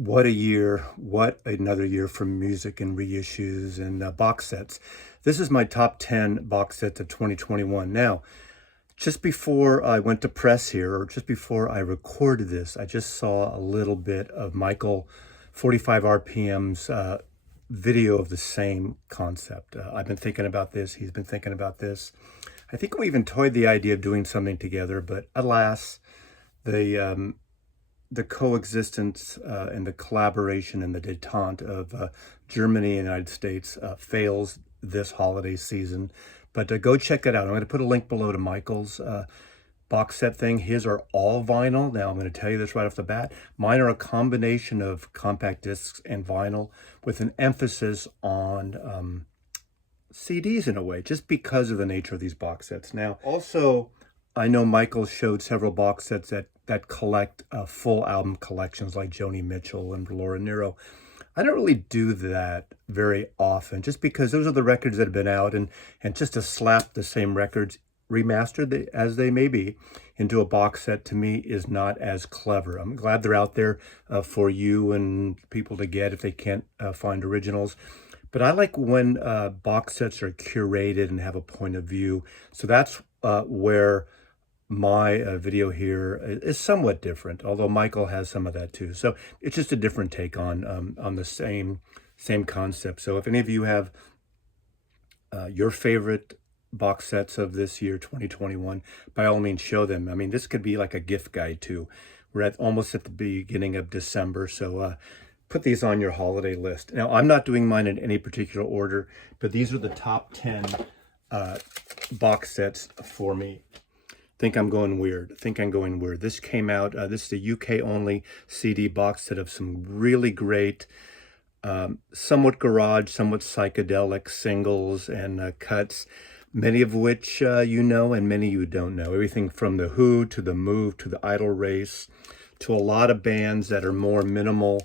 What a year. What another year for music and reissues and box sets. This is my top 10 box sets of 2021. Now, just before I went to press here, or just before I recorded this, I just saw a little bit of Michael 45 RPM's video of the same concept. I've been thinking about this. He's been thinking about this. I think we even toyed the idea of doing something together, but alas, the the coexistence and the collaboration and the detente of Germany and the United States fails this holiday season. But go check it out. I'm going to put a link below to Michael's box set thing. His are all vinyl. Now, I'm going to tell you this right off the bat. Mine are a combination of compact discs and vinyl with an emphasis on CDs in a way, just because of the nature of these box sets. Now, also, I know Michael showed several box sets that collect full album collections like Joni Mitchell and Laura Nyro. I don't really do that very often, just because those are the records that have been out, and just to slap the same records, remastered as they may be, into a box set, to me is not as clever. I'm glad they're out there for you and people to get if they can't find originals. But I like when box sets are curated and have a point of view. So that's where my video here is somewhat different, although Michael has some of that too. So it's just a different take on the same concept. So if any of you have your favorite box sets of this year, 2021, by all means, show them. I mean, this could be like a gift guide too. We're almost at the beginning of December, so put these on your holiday list. Now, I'm not doing mine in any particular order, but these are the top 10 box sets for me. Think I'm going weird. This came out, this is a UK only CD box set of some really great, somewhat garage, somewhat psychedelic singles and cuts, many of which you know and many you don't know. Everything from The Who to The Move to The Idle Race to a lot of bands that are more minimal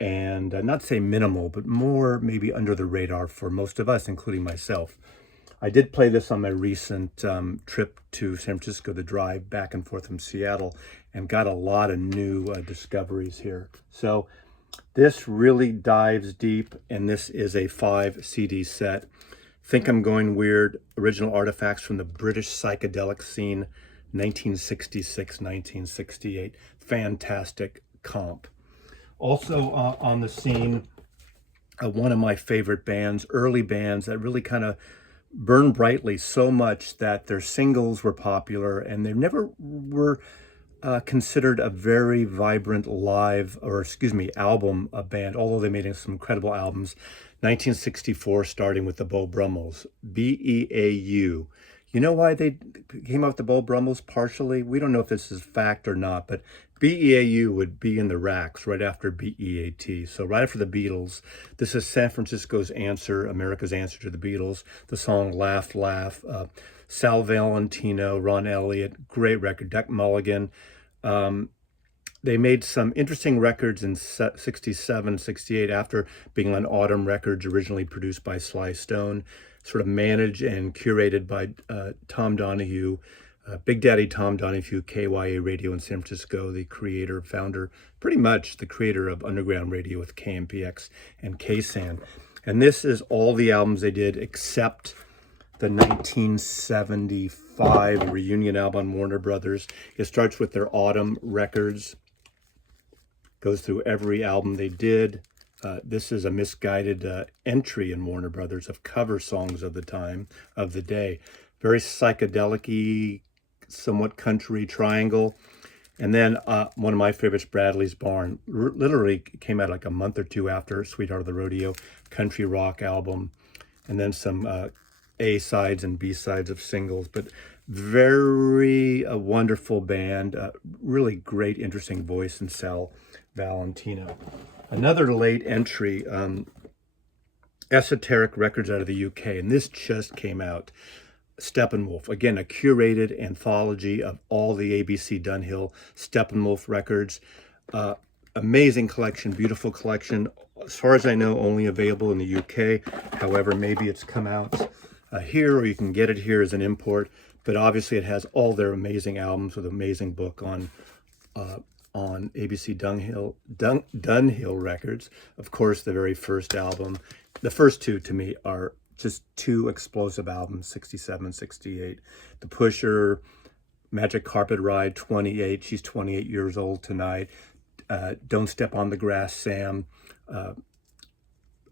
and not say minimal, but more maybe under the radar for most of us, including myself. I did play this on my recent trip to San Francisco, the drive back and forth from Seattle, and got a lot of new discoveries here. So this really dives deep, and this is a 5 CD set. Think I'm Going Weird, original artifacts from the British psychedelic scene, 1966, 1968. Fantastic comp. Also on the scene, one of my favorite bands, early bands that really kind of burned brightly so much that their singles were popular and they never were considered a very vibrant live, or excuse me, album band, although they made some incredible albums. 1964, starting with the Beau Brummels, B-E-A-U. You know why they came up with the Beau Brummels partially? We don't know if this is fact or not, but B-E-A-U would be in the racks right after B-E-A-T. So right after the Beatles, this is San Francisco's answer, America's answer to the Beatles. The song Laugh, Laugh. Sal Valentino, Ron Elliott, great record. Duck Mulligan. They made some interesting records in 67, 68 after being on Autumn Records, originally produced by Sly Stone, sort of managed and curated by Tom Donahue, Big Daddy Tom Donahue, KYA Radio in San Francisco, the creator, founder, pretty much the creator of underground radio with KMPX and KSAN. And this is all the albums they did except the 1975 reunion album on Warner Brothers. It starts with their Autumn Records, goes through every album they did. This is a misguided entry in Warner Brothers of cover songs of the time, of the day. Very psychedelic-y, somewhat country triangle. And then one of my favorites, Bradley's Barn, literally came out like a month or two after Sweetheart of the Rodeo, country rock album. And then some A-sides and B-sides of singles, but very wonderful band, really great, interesting voice in Sal Valentino. Another late entry, Esoteric Records out of the UK, and this just came out. Steppenwolf, again, a curated anthology of all the ABC Dunhill Steppenwolf records. Amazing collection, beautiful collection. As far as I know, only available in the UK. However, maybe it's come out here, or you can get it here as an import. But obviously it has all their amazing albums with an amazing book on on ABC Dunhill Records. Of course, the very first album. The first two to me are just two explosive albums, 67, 68. The Pusher, Magic Carpet Ride, 28. She's 28 years old tonight. Don't Step on the Grass, Sam.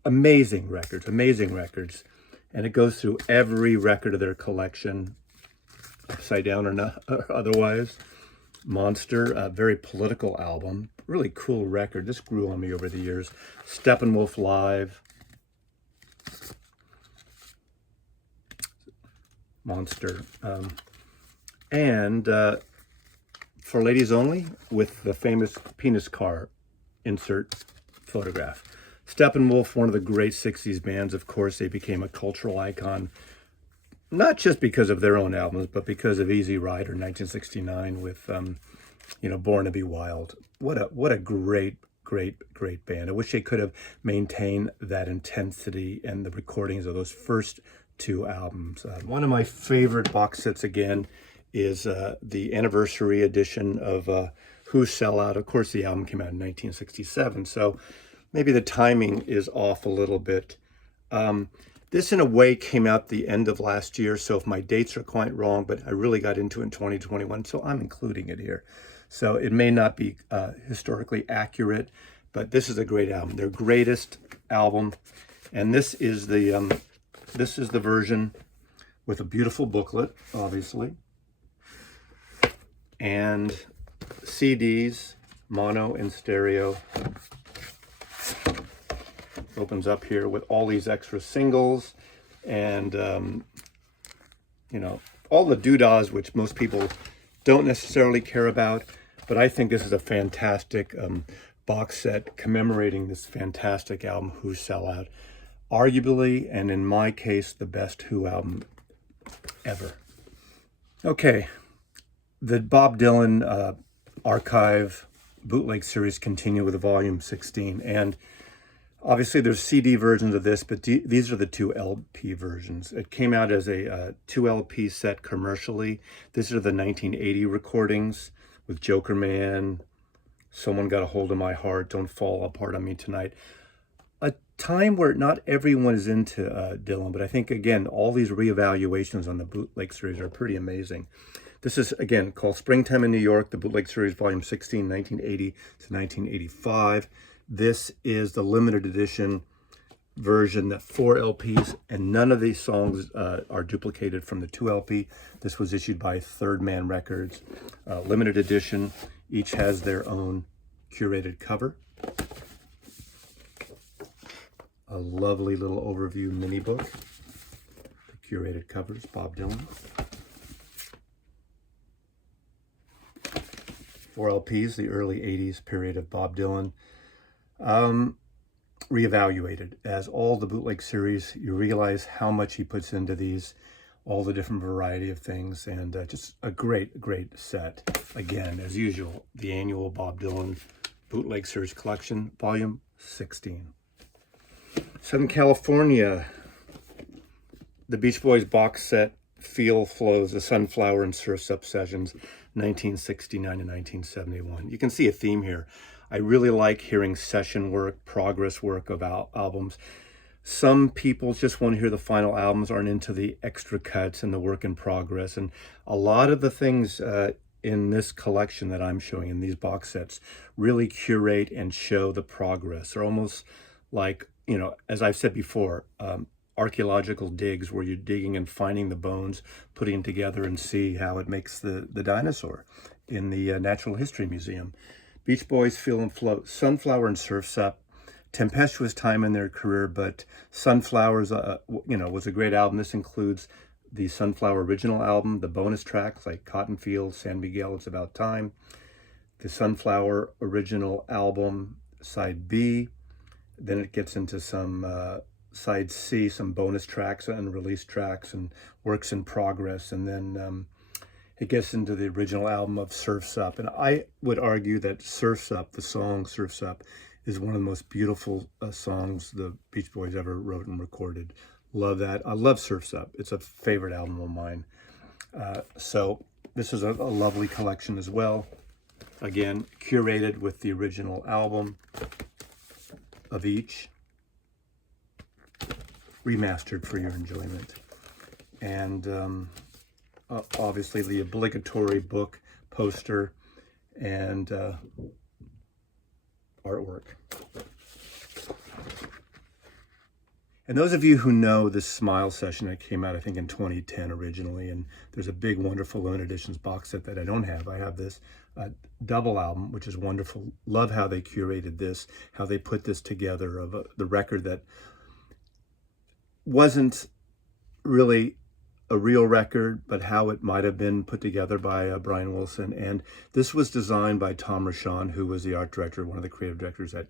Amazing records, amazing records. And it goes through every record of their collection, upside down or not, or otherwise. Monster, a very political album, really cool record. This grew on me over the years. Steppenwolf Live. Monster. And For Ladies Only, with the famous penis car insert photograph. Steppenwolf, one of the great 60s bands, of course. They became a cultural icon, not just because of their own albums, but because of Easy Rider, 1969, with, Born to Be Wild. What a great band. I wish they could have maintained that intensity and the recordings of those first two albums. One of my favorite box sets, again, is the anniversary edition of Who's Sellout. Of course, the album came out in 1967, so maybe the timing is off a little bit. This, in a way, came out the end of last year, so if my dates are quite wrong, but I really got into it in 2021, so I'm including it here. So it may not be historically accurate, but this is a great album, their greatest album. And this is the version with a beautiful booklet, obviously, and CDs, mono and stereo. Opens up here with all these extra singles and all the doodahs, which most people don't necessarily care about, but I think this is a fantastic box set commemorating this fantastic album, Who Sellout. Arguably, and in my case, the best Who album ever. Okay, the Bob Dylan archive bootleg series continue with volume 16, and obviously there's CD versions of this, but these are the 2 LP versions. It came out as a 2 LP set commercially. These are the 1980 recordings with Joker Man, Someone Got a Hold of My Heart, Don't Fall Apart on Me Tonight. A time where not everyone is into Dylan, but I think, again, all these reevaluations on the bootleg series are pretty amazing. This is, again, called Springtime in New York, the bootleg series, volume 16, 1980 to 1985. This is the limited edition version, 4 LPs, and none of these songs are duplicated from the 2 LP. This was issued by Third Man Records. Limited edition. Each has their own curated cover. A lovely little overview mini book. The curated covers, Bob Dylan. 4 LPs, the early 80s period of Bob Dylan. Reevaluated. As all the bootleg series, you realize how much he puts into these, all the different variety of things, and just a great set. Again, as usual, the annual Bob Dylan bootleg series collection, volume 16. Southern California, the Beach Boys box set, Feel Flows, the Sunflower and Surf's Up sessions, 1969 and 1971. You can see a theme here. I really like hearing session work, progress work of albums. Some people just want to hear the final albums, aren't into the extra cuts and the work in progress. And a lot of the things in this collection that I'm showing, in these box sets, really curate and show the progress. They're almost like, as I've said before, archaeological digs where you're digging and finding the bones, putting them together and see how it makes the dinosaur in the Natural History Museum. Beach Boys, Feel and Float, Sunflower and Surf's Up. Tempestuous time in their career, but Sunflowers, was a great album. This includes the Sunflower original album, the bonus tracks like Cotton Fields, San Miguel, It's About Time, the Sunflower original album, side B. Then it gets into some side C, some bonus tracks and unreleased tracks and works in progress. And then it gets into the original album of Surf's Up. And I would argue that Surf's Up, the song Surf's Up, is one of the most beautiful songs the Beach Boys ever wrote and recorded. Love that. I love Surf's Up. It's a favorite album of mine. So this is a lovely collection as well. Again, curated with the original album of each, remastered for your enjoyment. And obviously the obligatory book, poster, and artwork. And those of you who know this Smile session that came out, I think in 2010 originally, and there's a big, wonderful limited editions box set that I don't have. I have this double album, which is wonderful. Love how they curated this, how they put this together of the record that wasn't really a real record, but how it might have been put together by Brian Wilson. And this was designed by Tom Rochon, who was the art director, one of the creative directors at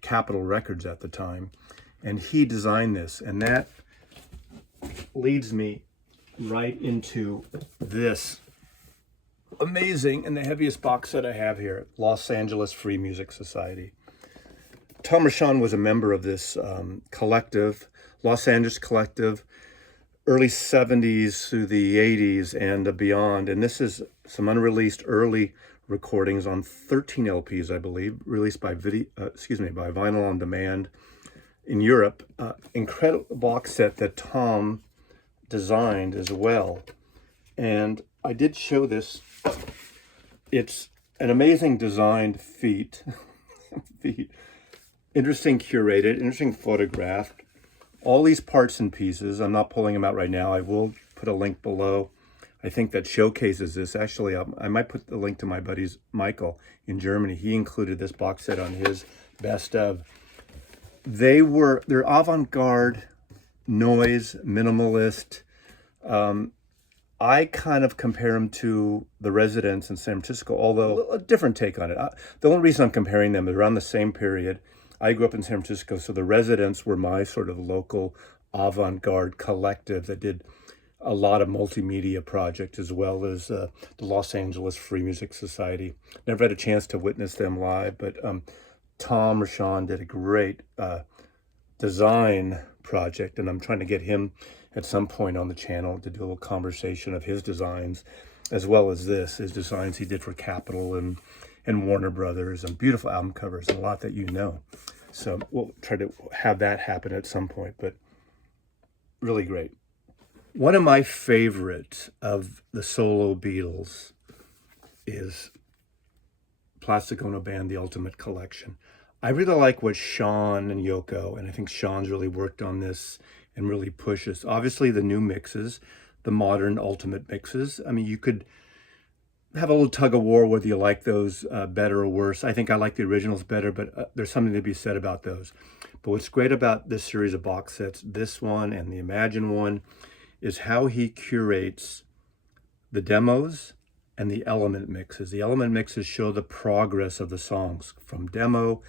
Capitol Records at the time. And he designed this, and that leads me right into this amazing and the heaviest box set I have here, Los Angeles Free Music Society. Tom Rochon was a member of this collective, Los Angeles Collective, early 70s through the 80s and beyond. And this is some unreleased early recordings on 13 LPs, I believe, released by Vinyl on Demand in Europe. Incredible box set that Tom designed as well. And I did show this. It's an amazing designed feat. Interesting curated, interesting photographed. All these parts and pieces. I'm not pulling them out right now. I will put a link below, I think, that showcases this. Actually, I might put the link to my buddy's Michael in Germany. He included this box set on his best of. They're avant-garde, noise, minimalist. I kind of compare them to the Residents in San Francisco, although a different take on it. The only reason I'm comparing them is around the same period. I grew up in San Francisco, so the Residents were my sort of local avant-garde collective that did a lot of multimedia projects, as well as the Los Angeles Free Music Society. Never had a chance to witness them live, but Tom Rochon did a great design project, and I'm trying to get him at some point on the channel to do a little conversation of his designs, as well as his designs he did for Capitol and Warner Brothers, and beautiful album covers, and a lot that you know. So we'll try to have that happen at some point, but really great. One of my favorites of the solo Beatles is Plastic Ono Band, The Ultimate Collection. I really like what Sean and Yoko, and I think Sean's really worked on this and really pushes. Obviously the new mixes, the modern ultimate mixes. I mean, you could have a little tug of war whether you like those better or worse. I think I like the originals better, but there's something to be said about those. But what's great about this series of box sets, this one and the Imagine one, is how he curates the demos and the element mixes. The element mixes show the progress of the songs from demo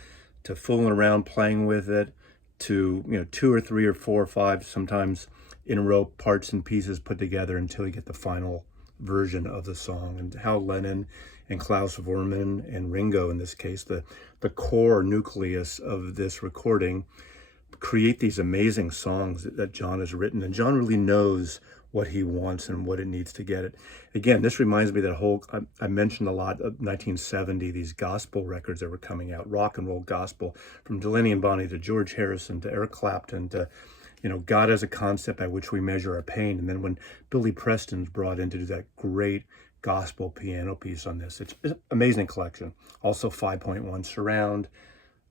to fooling around playing with it to 2 or 3 or 4 or 5 sometimes in a row parts and pieces put together until you get the final version of the song. And how Lennon and Klaus Vormann and Ringo, in this case, the core nucleus of this recording, create these amazing songs that John has written. And John really knows what he wants and what it needs to get it. Again, this reminds me that whole, I mentioned a lot of 1970, these gospel records that were coming out, rock and roll gospel, from Delaney and Bonnie to George Harrison to Eric Clapton to, God as a concept by which we measure our pain. And then when Billy Preston's brought in to do that great gospel piano piece on this, it's an amazing collection. Also 5.1 surround.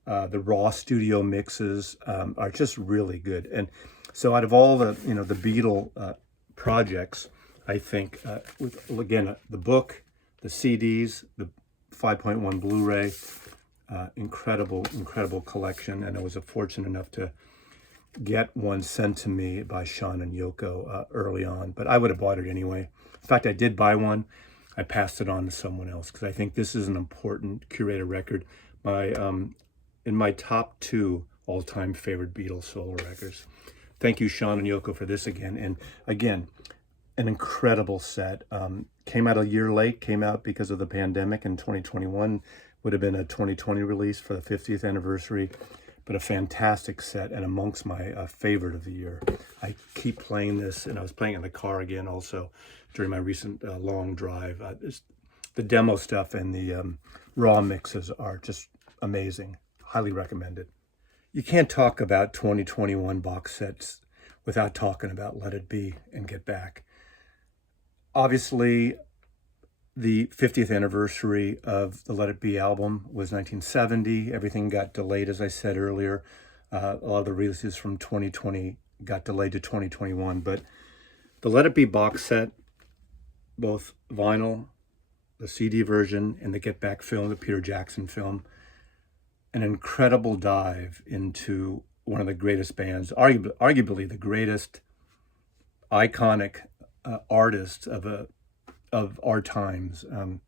The raw studio mixes are just really good. And so out of all the, the Beatle projects, I think, with, again, the book, the CDs, the 5.1 Blu-ray, incredible collection. And I was fortunate enough to get one sent to me by Sean and Yoko early on, but I would have bought it anyway. In fact, I did buy one. I passed it on to someone else because I think this is an important curated record. In my top 2 all-time favorite Beatles solo records. Thank you, Sean and Yoko, for this again. And again, an incredible set. Came out a year late, came out because of the pandemic in 2021. Would have been a 2020 release for the 50th anniversary, but a fantastic set and amongst my favorite of the year. I keep playing this, and I was playing in the car again also during my recent long drive. The demo stuff and the raw mixes are just amazing. Highly recommended. You can't talk about 2021 box sets without talking about Let It Be and Get Back. Obviously, the 50th anniversary of the Let It Be album was 1970. Everything got delayed, as I said earlier. A lot of the releases from 2020 got delayed to 2021. But the Let It Be box set, both vinyl, the CD version, and the Get Back film, the Peter Jackson film, an incredible dive into one of the greatest bands, arguably the greatest iconic artist of our times,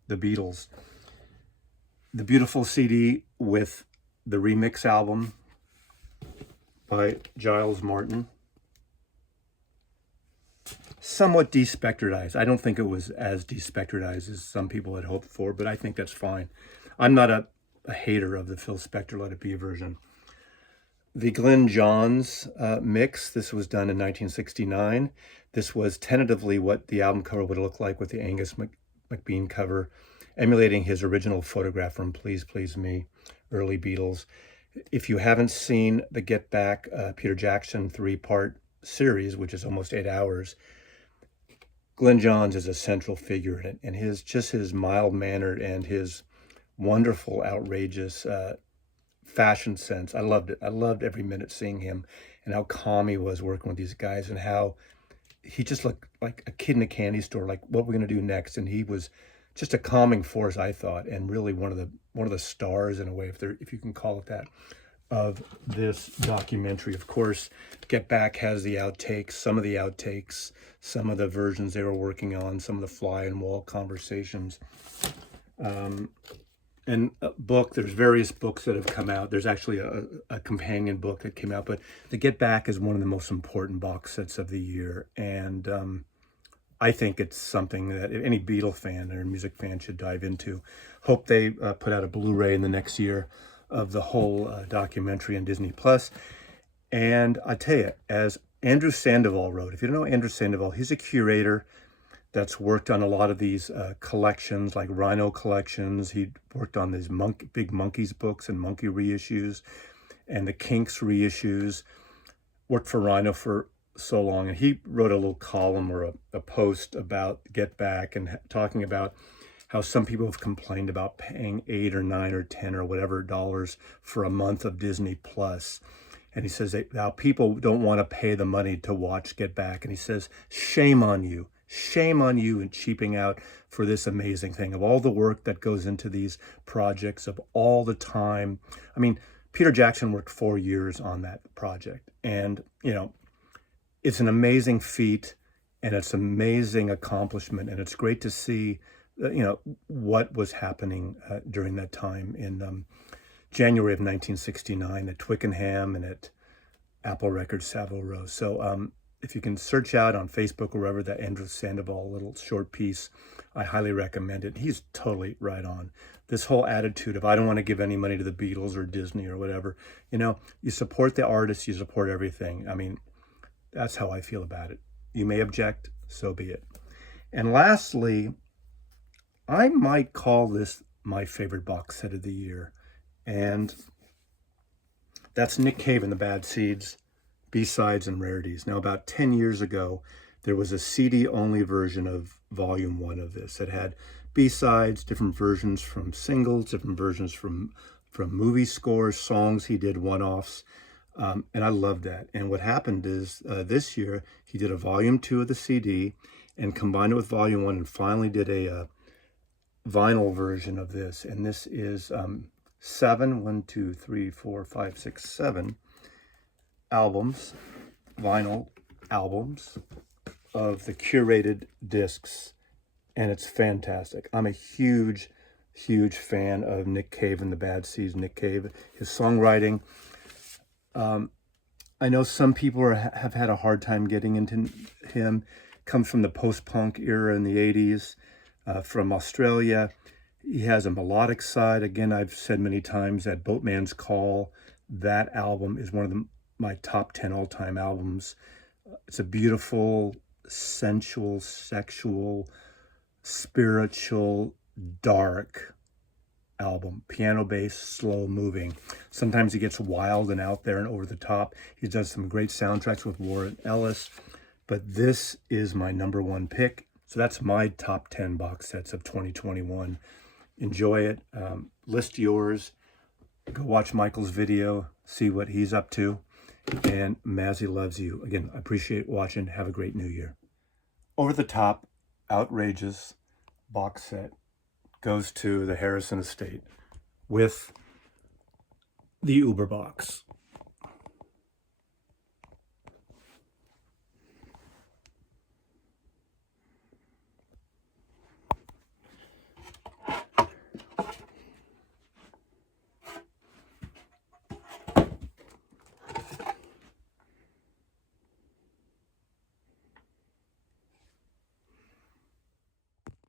the Beatles. The beautiful CD with the remix album by Giles Martin. Somewhat despectrodized. I don't think it was as despectrodized as some people had hoped for, but I think that's fine. I'm not a hater of the Phil Spector Let It Be version. The Glen Johns mix, this was done in 1969. This was tentatively what the album cover would look like with the Angus McBean cover, emulating his original photograph from Please Please Me, early Beatles. If you haven't seen the Get Back Peter Jackson 3-part series, which is almost 8 hours, Glen Johns is a central figure in it, and his mild-mannered and his wonderful, outrageous fashion sense. I loved it. I loved every minute seeing him and how calm he was working with these guys and how he just looked like a kid in a candy store, like what we're going to do next. And he was just a calming force, I thought, and really one of the stars in a way, if you can call it that, of this documentary. Of course, Get Back has the outtakes, some of the versions they were working on, some of the fly and wall conversations. And a book, there's various books that have come out. There's actually a companion book that came out, but the Get Back is one of the most important box sets of the year. And I think it's something that any Beatle fan or music fan should dive into. Hope they put out a Blu-ray in the next year of the whole documentary on Disney Plus. And I tell you, as Andrew Sandoval wrote, if you don't know Andrew Sandoval, he's a curator that's worked on a lot of these collections, like Rhino collections. He worked on these big Monkeys books and Monkey reissues and the Kinks reissues. Worked for Rhino for so long. And he wrote a little column or a post about Get Back and talking about how some people have complained about paying $8 or $9 or $10 or whatever dollars for a month of Disney Plus. And he says that now people don't want to pay the money to watch Get Back. And he says, shame on you. Shame on you in cheaping out for this amazing thing, of all the work that goes into these projects, of all the time. I mean, Peter Jackson worked 4 years on that project. And, it's an amazing feat and it's an amazing accomplishment. And it's great to see, what was happening during that time in January of 1969 at Twickenham and at Apple Records Savile Row. So if you can search out on Facebook or wherever that Andrew Sandoval little short piece, I highly recommend it. He's totally right on. This whole attitude of I don't want to give any money to the Beatles or Disney or whatever. You support the artists, you support everything. I mean, that's how I feel about it. You may object, so be it. And lastly, I might call this my favorite box set of the year. And that's Nick Cave and the Bad Seeds, B-Sides and Rarities. Now, about 10 years ago, there was a CD-only version of Volume 1 of this. It had B-Sides, different versions from singles, different versions from movie scores, songs he did, one-offs. And I love that. And what happened is this year, he did a Volume 2 of the CD and combined it with Volume 1 and finally did a vinyl version of this. And this is 7 albums, vinyl albums of the curated discs, and it's fantastic. I'm a huge fan of Nick Cave and the Bad Seeds. Nick Cave, his songwriting. I know some people have had a hard time getting into him. Comes from the post-punk era in the 80s, from Australia. He has a melodic side. Again, I've said many times that Boatman's Call, that album is one of my top 10 all-time albums. It's a beautiful, sensual, sexual, spiritual, dark album. Piano bass, slow moving. Sometimes he gets wild and out there and over the top. He does some great soundtracks with Warren Ellis, but this is my #1 pick. So that's my top 10 box sets of 2021. Enjoy it. List yours. Go watch Michael's video, see what he's up to. And Mazzy loves you. Again, I appreciate watching. Have a great new year. Over the top, outrageous box set goes to the Harrison estate with the Uber box.